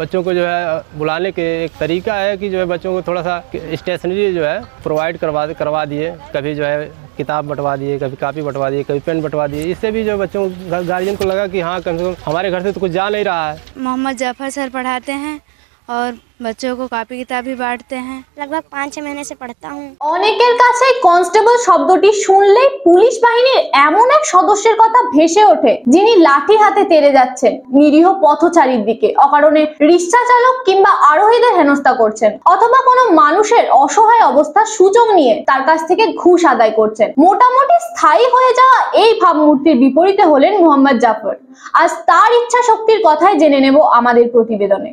बच्चों को जो है बुलाने के एक तरीका है कि जो है बच्चों को थोड़ा सा स्टेशनरी जो है प्रोवाइड करवा दिए, कभी जो है किताब बंटवा दिए, कभी कॉपी बंटवा दिए, कभी पेन बंटवा दिए। इससे भी जो बच्चों गार्जियन को लगा कि हाँ कम से कम हमारे घर से तो कुछ जा नहीं रहा है। मोहम्मद जाफर सर पढ़ाते हैं और बच्चों को कॉपी किताब भी बांटते हैं। लगभग 5-6 महीने से पढ़ता हूँ। অনেকের কাছে কনস্টেবল শব্দটি শুনলেই পুলিশ বাহিনীর এমন এক সদস্যের কথা ভেসে ওঠে যিনি লাঠি হাতে তেড়ে যাচ্ছেন নিরীহ পথচারীর দিকে, অকারণে রিক্সা চালক কিংবা আরোহীদের হেনস্থা করছেন, অথবা কোনো মানুষের অসহায় অবস্থার সুযোগ নিয়ে তার কাছ থেকে ঘুষ আদায় করছেন। মোটামুটি স্থায়ী হয়ে যাওয়া এই ভাবমূর্তির বিপরীতে হলেন মোহাম্মদ জাফর। আজ তার ইচ্ছা শক্তির কথাই জেনে নেব আমাদের প্রতিবেদনে।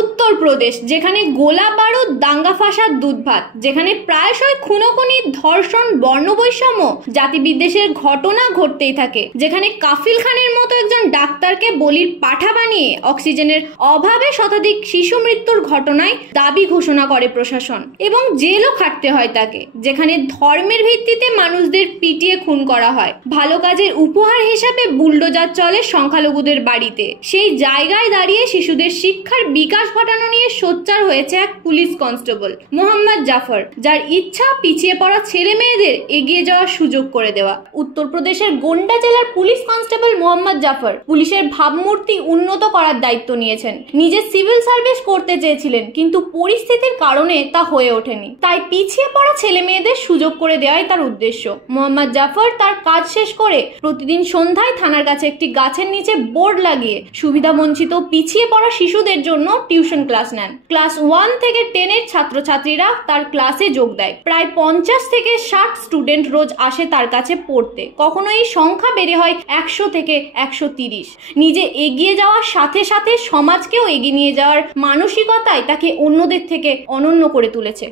উত্তরপ্রদেশ, যেখানে গোলা বারুদ, দাঙ্গা ফাসাদ, দুধ ভাত, যেখানে প্রায়শই খুনোখুনি, ধর্ষণ, বর্ণবৈষম্য, জাতিবিদ্বেষের ঘটনা ঘটতেই থাকে, যেখানে কাফিল খানের মতো একজন ডাক্তারকে বলির পাঠা বানিয়ে অক্সিজেনের অভাবে শতাধিক শিশু মৃত্যুর ঘটনায় দাবি ঘোষণা করে প্রশাসন এবং জেলও খাটতে হয় তাকে, যেখানে ধর্মের ভিত্তিতে মানুষদের পিটিয়ে খুন করা হয়, ভালো কাজের উপহার হিসাবে বুলডোজার চলে সংখ্যালঘুদের বাড়িতে, সেই জায়গায় দাঁড়িয়ে শিশুদের শিক্ষার বিকাশ ঘটানো নিয়ে সোচ্চার হয়েছে এক পুলিশ কনস্টেবল মোহাম্মদ জাফর, যার ইচ্ছা পিছিয়ে পড়া ছেলে মেয়েদের এগিয়ে যাওয়ার সুযোগ করে দেওয়া। উত্তরপ্রদেশের গোন্ডা জেলার পুলিশ কনস্টেবল মোহাম্মদ জাফর পুলিশের ভাবমূর্তি উন্নত করার দায়িত্ব নিয়েছেন। নিজে সিভিল সার্ভিস করতে চেয়েছিলেন, কিন্তু পরিস্থিতির কারণে তা হয়ে ওঠেনি, তাই পিছিয়ে পড়া ছেলে মেয়েদের সুযোগ করে দেওয়াই তার উদ্দেশ্য। মোহাম্মদ জাফর তার কাজ শেষ করে প্রতিদিন সন্ধ্যায় থানার কাছে একটি গাছের নিচে বোর্ড লাগিয়ে সুবিধা বঞ্চিত পিছিয়ে পড়া শিশুদের জন্য টিউশন ক্লাস নেন। ক্লাস 1 থেকে 10 এর ছাত্রছাত্রীরা তার ক্লাসে যোগ দেয়। প্রায় 50 থেকে 60 স্টুডেন্ট রোজ আসে তার কাছে পড়তে। কখনো এই সংখ্যা বেড়ে হয় 100 থেকে 130। নিজে এগিয়ে যাওয়ার সাথে সাথে সমাজকেও এগিয়ে নিয়ে যাওয়ার মানসিকতায় তাকে অন্যদের থেকে অনন্য করে তুলেছে।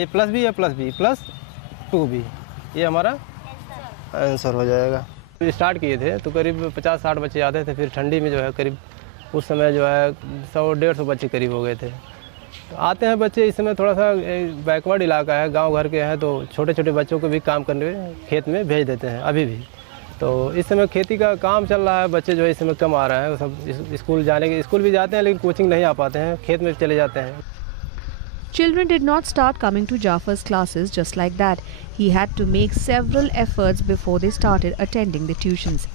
ये प्लस बी या प्लस बी प्लस 2B ये हमारा आंसर हो जाएगा। स्टार्ट किए थे तो करीब 50-60 बच्चे आते थे, फिर ठंडी में जो है करीब उस समय जो है 100-150 बच्चे करीब हो गए थे। तो आते हैं बच्चे, इस समय थोड़ा सा बैकवर्ड इलाका है, गांव घर के हैं, तो छोटे छोटे बच्चों को भी काम करने खेत में भेज देते हैं अभी भी। तो इस समय खेती का काम चल रहा है, बच्चे जो है इस समय कम आ रहे हैं, सब स्कूल भी जाते हैं लेकिन कोचिंग नहीं आ पाते हैं, खेत में चले जाते हैं। Children did not start coming to Jafar's classes just like that. He had to make several efforts before they started attending the tuitions.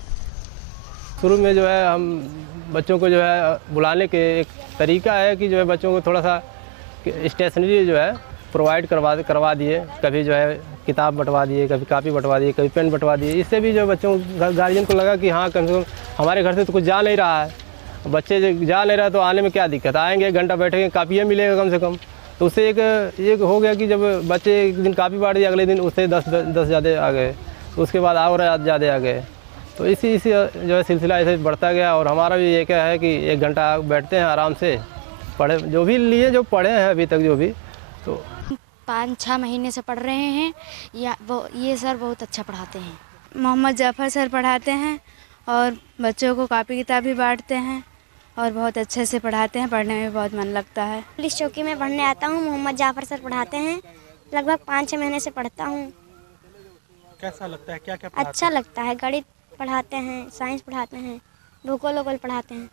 शुरू में जो है हम बच्चों को जो है बुलाने के एक तरीका है कि जो है बच्चों को थोड़ा सा स्टेशनरी जो है प्रोवाइड करवा दिए, कभी जो है किताब बंटवा दिए, कभी कॉपी बंटवा दिए, कभी पेन बंटवा दिए। इससे भी जो बच्चों गार्जियन को लगा कि हाँ कम से कम हमारे घर से तो कुछ जा नहीं रहा है, बच्चे जा नहीं रहा तो आने में क्या दिक्कत, आएंगे 1 घंटा बैठेंगे, कापियाँ मिलेगा कम से कम। तो उससे एक हो गया कि जब बच्चे एक दिन कापी बांट दिए, अगले दिन उससे 10 ज़्यादा आ गए, तो उसके बाद और ज़्यादा आ गए। तो इसी जो है सिलसिला ऐसे बढ़ता गया। और हमारा भी ये क्या है कि 1 घंटा बैठते हैं आराम से, पढ़े जो भी लिए, जो पढ़े हैं अभी तक जो भी, तो 5-6 महीने से पढ़ रहे हैं। ये सर बहुत अच्छा पढ़ाते हैं। मोहम्मद जाफर सर पढ़ाते हैं और बच्चों को कॉपी किताब भी बांटते हैं और बहुत अच्छे से पढ़ाते हैं, पढ़ने में बहुत मन लगता है। पुलिस चौकी में पढ़ने आता हूँ, मोहम्मद जाफर सर पढ़ाते हैं। लगभग 5-6 महीने से पढ़ता हूँ। कैसा लगता है, क्या क्या अच्छा लगता है, गणित पढ़ाते हैं, साइंस पढ़ाते हैं, भूगोल पढ़ाते हैं।